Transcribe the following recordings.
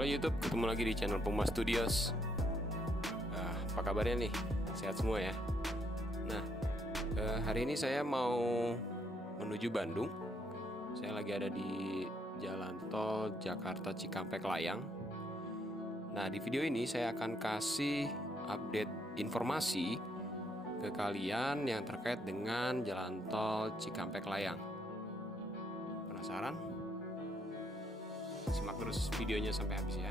Halo YouTube, ketemu lagi di channel Puma Studios. Apa kabarnya nih? Sehat semua ya? Nah, hari ini saya mau menuju Bandung. Saya lagi ada di Jalan Tol Jakarta Cikampek Layang. Nah, di video ini saya akan kasih update informasi ke kalian yang terkait dengan Jalan Tol Cikampek Layang. Penasaran? Simak terus videonya sampai habis ya.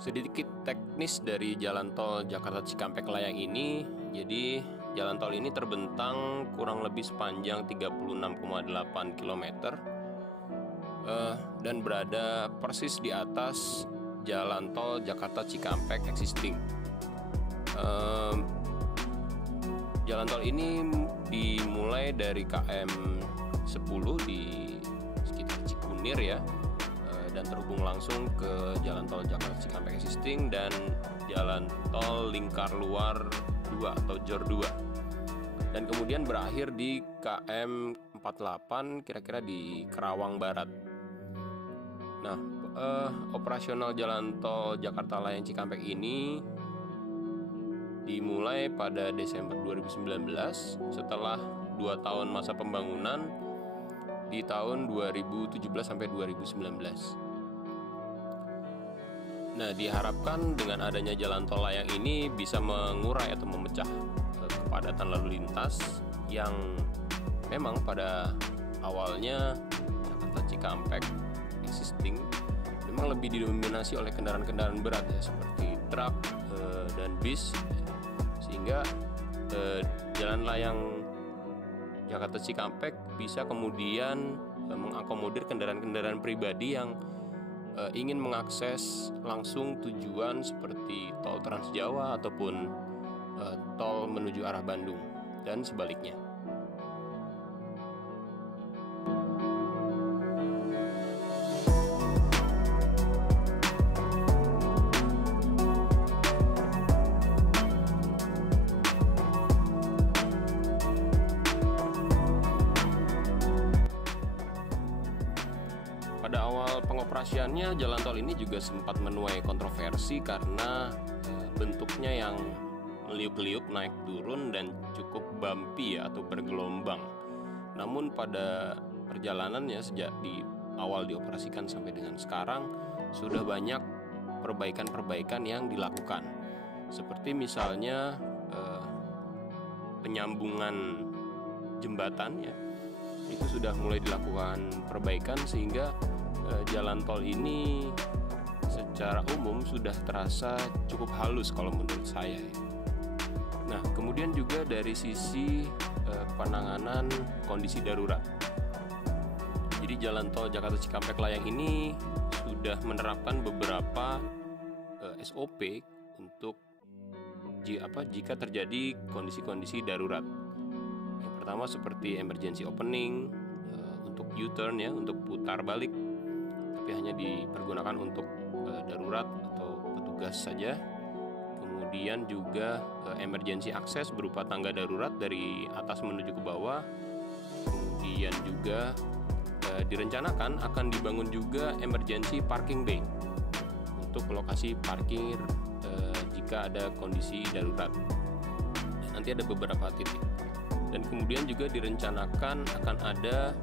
Sedikit teknis dari Jalan Tol Jakarta Cikampek Layang ini. Jadi jalan tol ini terbentang kurang lebih sepanjang 36,8 km dan berada persis di atas Jalan Tol Jakarta Cikampek existing. Jalan tol ini dimulai dari KM 10 di sekitar Cikunir ya, dan terhubung langsung ke Jalan Tol Jakarta Cikampek existing dan Jalan Tol Lingkar Luar 2 atau JOR 2, dan kemudian berakhir di KM 48 kira-kira di Kerawang Barat. Nah, operasional Jalan Tol Jakarta Layang Cikampek ini dimulai pada Desember 2019 setelah 2 tahun masa pembangunan di tahun 2017 sampai 2019. Nah, diharapkan dengan adanya jalan tol layang ini bisa mengurai atau memecah kepadatan lalu lintas yang memang pada awalnya Jakarta Cikampek existing memang lebih didominasi oleh kendaraan-kendaraan berat ya, seperti truk dan bis, sehingga jalan layang Jakarta Cikampek bisa kemudian mengakomodir kendaraan-kendaraan pribadi yang ingin mengakses langsung tujuan seperti tol Trans Jawa ataupun tol menuju arah Bandung dan sebaliknya. Pada awal pengoperasiannya, jalan tol ini juga sempat menuai kontroversi karena bentuknya yang meliuk-liuk naik turun dan cukup bumpy ya, atau bergelombang. Namun pada perjalanannya sejak di awal dioperasikan sampai dengan sekarang sudah banyak perbaikan-perbaikan yang dilakukan. Seperti misalnya penyambungan jembatan ya, itu sudah mulai dilakukan perbaikan sehingga jalan tol ini secara umum sudah terasa cukup halus kalau menurut saya ya. Nah, kemudian juga dari sisi penanganan kondisi darurat. Jadi jalan tol Jakarta Cikampek Layang ini sudah menerapkan beberapa SOP untuk jika terjadi kondisi-kondisi darurat. Yang pertama seperti emergency opening, untuk U-turn ya, untuk putar balik, tapi hanya dipergunakan untuk darurat atau petugas saja. Kemudian juga emergency access berupa tangga darurat dari atas menuju ke bawah. Kemudian juga direncanakan akan dibangun juga emergency parking bay untuk lokasi parkir jika ada kondisi darurat. Nanti ada beberapa titik. Dan kemudian juga direncanakan akan ada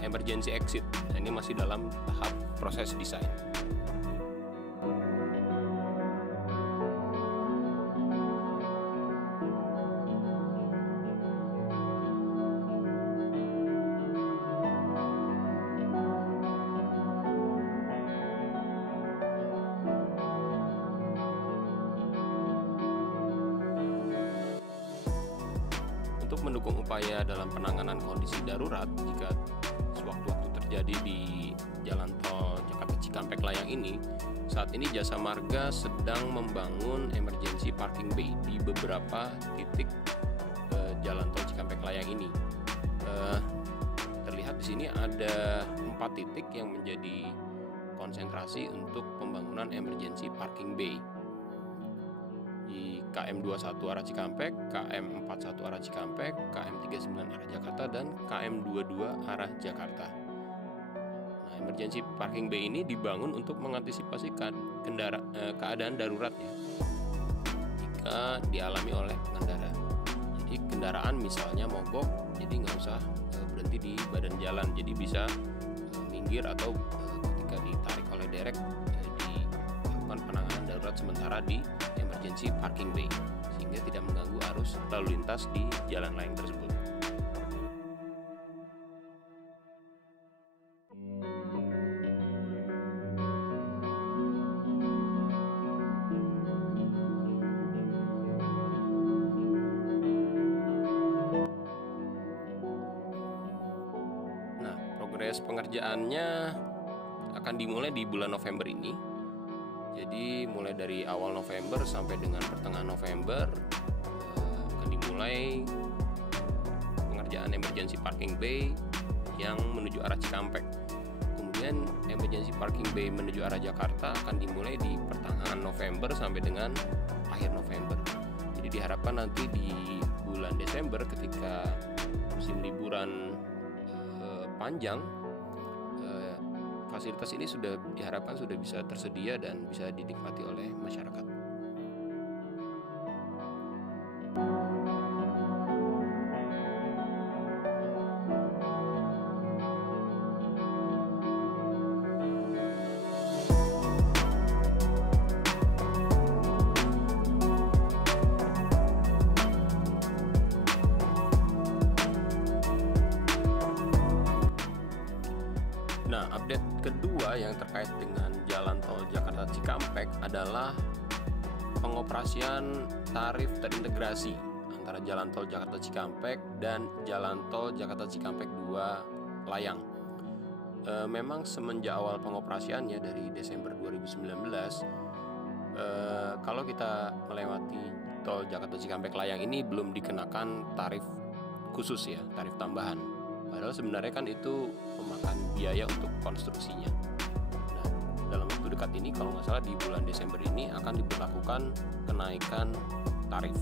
emergency exit. Nah, ini masih dalam tahap proses desain. Untuk mendukung upaya dalam penanganan kondisi darurat jika sewaktu-waktu terjadi di Jalan Tol Jakarta Cikampek Layang ini, saat ini Jasa Marga sedang membangun emergency parking bay di beberapa titik jalan tol Cikampek Layang ini. Terlihat di sini ada 4 titik yang menjadi konsentrasi untuk pembangunan emergency parking bay. Di KM 21 arah Cikampek, KM 41 arah Cikampek, KM 39 arah Jakarta, dan KM 22 arah Jakarta. Nah, emergency parking bay ini dibangun untuk mengantisipasi keadaan darurat ya, jika dialami oleh pengendara. Jadi kendaraan misalnya mogok, jadi nggak usah berhenti di badan jalan, jadi bisa minggir atau ketika ditarik oleh derek dilakukan penanganan darurat sementara di emergency parking bay, sehingga tidak mengganggu arus lalu lintas di jalan layang tersebut. Nah, progres pengerjaannya akan dimulai di bulan November ini. Jadi mulai dari awal November sampai dengan pertengahan November akan dimulai pengerjaan emergency parking bay yang menuju arah Cikampek. Kemudian emergency parking bay menuju arah Jakarta akan dimulai di pertengahan November sampai dengan akhir November. Jadi diharapkan nanti di bulan Desember ketika musim liburan panjang, fasilitas ini diharapkan sudah bisa tersedia dan bisa dinikmati oleh masyarakat. Nah, update kedua yang terkait dengan jalan tol Jakarta Cikampek adalah pengoperasian tarif terintegrasi antara jalan tol Jakarta Cikampek dan jalan tol Jakarta Cikampek 2 Layang. Memang semenjak awal pengoperasiannya dari Desember 2019, kalau kita melewati tol Jakarta Cikampek Layang ini belum dikenakan tarif khusus ya, tarif tambahan. Padahal sebenarnya kan itu memakan biaya untuk konstruksinya. Nah, dalam waktu dekat ini kalau nggak salah di bulan Desember ini akan diberlakukan kenaikan tarif.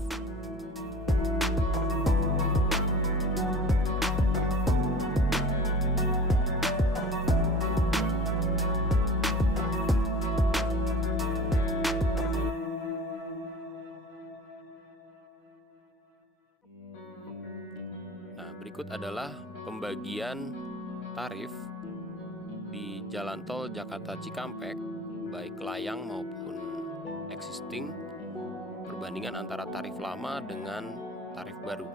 Nah, berikut adalah pembagian tarif di jalan tol Jakarta Cikampek, baik layang maupun existing, perbandingan antara tarif lama dengan tarif baru.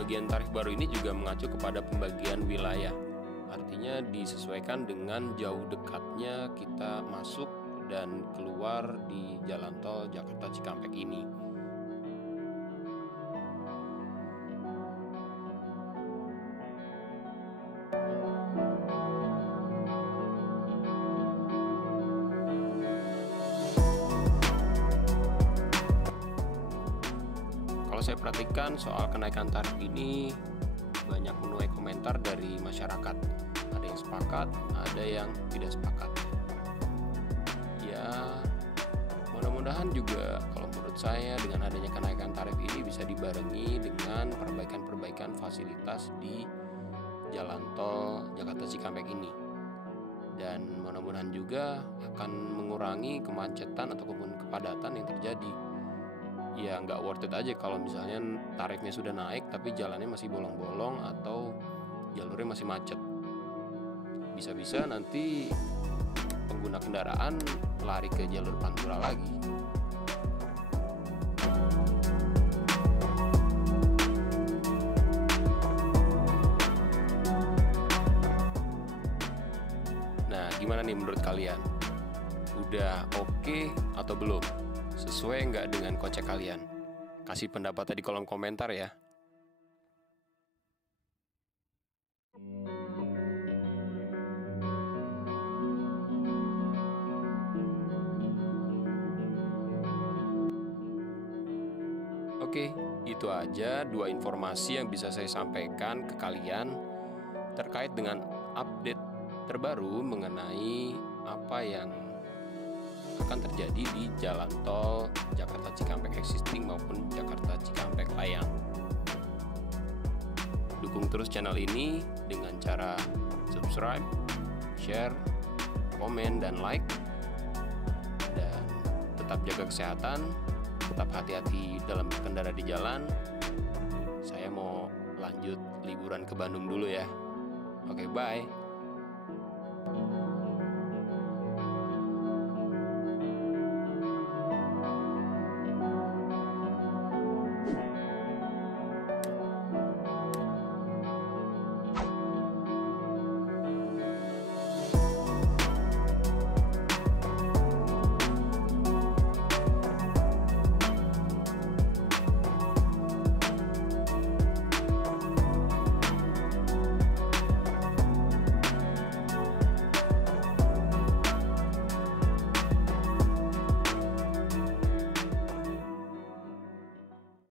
Pembagian tarif baru ini juga mengacu kepada pembagian wilayah. Artinya disesuaikan dengan jauh dekatnya kita masuk dan keluar di jalan tol Jakarta Cikampek ini. Kalau saya perhatikan soal kenaikan tarif ini banyak menuai komentar dari masyarakat. Ada yang sepakat, ada yang tidak sepakat. Ya, mudah-mudahan juga kalau menurut saya dengan adanya kenaikan tarif ini bisa dibarengi dengan perbaikan-perbaikan fasilitas di jalan tol Jakarta Cikampek ini. Dan mudah-mudahan juga akan mengurangi kemacetan ataupun kepadatan yang terjadi. Ya nggak worth it aja kalau misalnya tarifnya sudah naik tapi jalannya masih bolong-bolong atau jalurnya masih macet. Bisa-bisa nanti pengguna kendaraan lari ke jalur Pantura lagi. Nah, gimana nih menurut kalian? udah oke atau belum? Sesuai nggak dengan kocek kalian? Kasih pendapatnya di kolom komentar ya. Oke, itu aja 2 informasi yang bisa saya sampaikan ke kalian terkait dengan update terbaru mengenai apa yang akan terjadi di jalan tol Jakarta Cikampek existing maupun Jakarta Cikampek layang. Dukung terus channel ini dengan cara subscribe, share, komen, dan like. Dan tetap jaga kesehatan, tetap hati-hati dalam berkendara di jalan. Saya mau lanjut liburan ke Bandung dulu ya. Oke, bye.